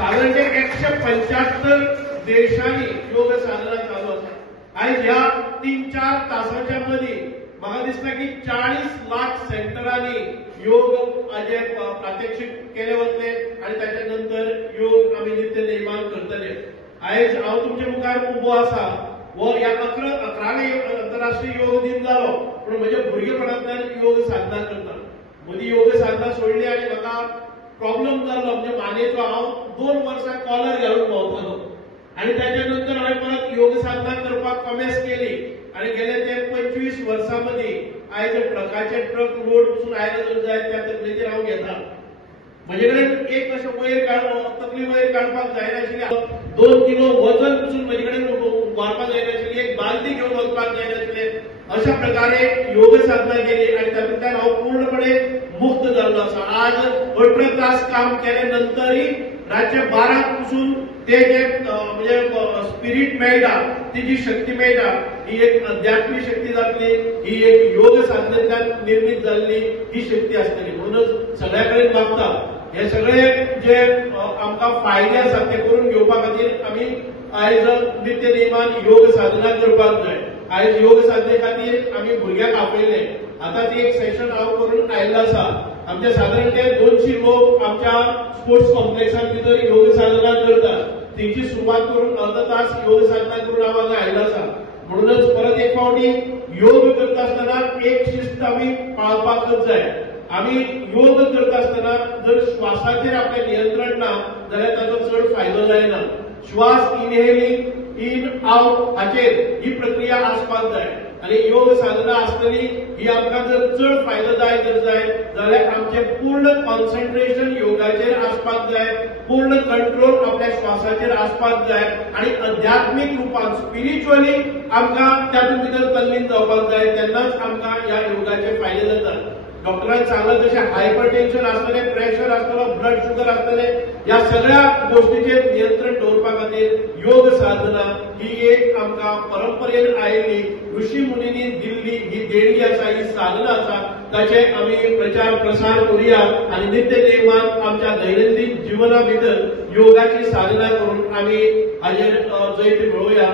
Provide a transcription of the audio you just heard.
साधारण 175 देशांनी योग साधना चालू आसा। आज ह्या 3-4 तासांच्या मध्ये म्हाका दिसता की 40 लाख सेंटरांनी योग हाजे प्रात्यक्षिक केले वतले आणि त्याच्या नंतर योग आम्ही नित्य नेमान करतले। आज हांव तुमचे मुखार उबो आसा व या 11वे आंतरराष्ट्रीय योग दिन जालो, पण म्हज्या भुरगेपणांतल्यान योग साधना करता। मदीं योग साधना सोडली आणि म्हाका प्रॉब्लेम जालो, म्हणजे मानेचो हांव 2 वर्सां कॉलर घालून भोंवतालो आणि त्याच्या नंतर हांवें परत योग साधना करपाक कमेस केली आणि गेल्या ते 25 वर्सांमध्ये आयज ट्रकाचे ट्रक रोड पसून आयला जाय त्या तकलेचेर हांव घेता। म्हजे कडेन एक अशें तकली वयर काडपाक जायनाशिल्ली, 2 किलो वजन पसून म्हजे कडेन व्हरपाक जायनाशिल्ली, एक बालदी घेवन वचपाक जायनाशिल्ले। अशा प्रकारे योग साधना केली आणि तातूंतल्यान हांव पूर्णपणे मुक्त जाल्लो आसा। आज 18 तास काम केले नंतरही रातचे 12 पासून ते जे म्हणजे स्पिरिट मेळटा, ती जी शक्ती मेळटा, ही एक अध्यात्मिक शक्ती जातली, ही एक योग साधनेंतल्यान निर्मित जाल्ली ही शक्ती आसतली। म्हणूनच सगळ्या कडेन मागता हे सगळे जे आमकां फायदे आसात ते करून घेवपा खातीर आमी आयज नित्य नेमान योग साधना करपाक जाय। आयज योग साधने खातीर आमी भुरग्यांक आपयले, आता ती एक सेशन हांव करून आयिल्लो आसा। आमचे साधारण ते 200 लोक आमच्या स्पोर्ट्स कॉम्प्लेक्सान भितर योग साधना करतात। तेची सुरवात करून अर्धा तास योग साधना करून हांव हांगा आयिल्लो आसा। म्हणूनच परत एक फावटी योग करता आसतना एक शिस्त आमी पाळपाकच जाय। आमी योग करता आसतना जर श्वासाचेर आपले नियंत्रण ना जाल्यार ताचो चड फायदो जायना। श्वास इनहेलिंग इन आउट हाचेर ही प्रक्रिया आसपाक जाय आणि योग साधना आसतली ही आमकां जर चड फायदो जाय जाल्यार आमचे पूर्ण कॉन्सन्ट्रेशन योगाचेर आसपाक जाय, पूर्ण कंट्रोल आपल्या श्वासाचेर आसपाक जाय आणि अध्यात्मिक रूपान स्पिरिच्युअली आमकां तातूंत भितर तल्लीन जावपाक जाय, तेन्नाच आमकां ह्या योगाचे फायदे जातात। डॉक्टरांनी सांगलें तशें हायपरटेन्शन आसतलें, प्रेशर आसतलो, ब्लड शुगर आसतलें, ह्या सगळ्या गोष्टीचेर नियंत्रण दवरपा खातीर योग साधना ही एक आमकां परंपरेन आयिल्ली, ऋषी मुनींनी दिल्ली ही देणगी आसा, ही साधना आसा। ताचे आमी प्रचार प्रसार करूया आणि नित्य नेमान आमच्या दैनंदिन जिवना भितर योगाची साधना करून आमी हाजेर जैत मेळोवया।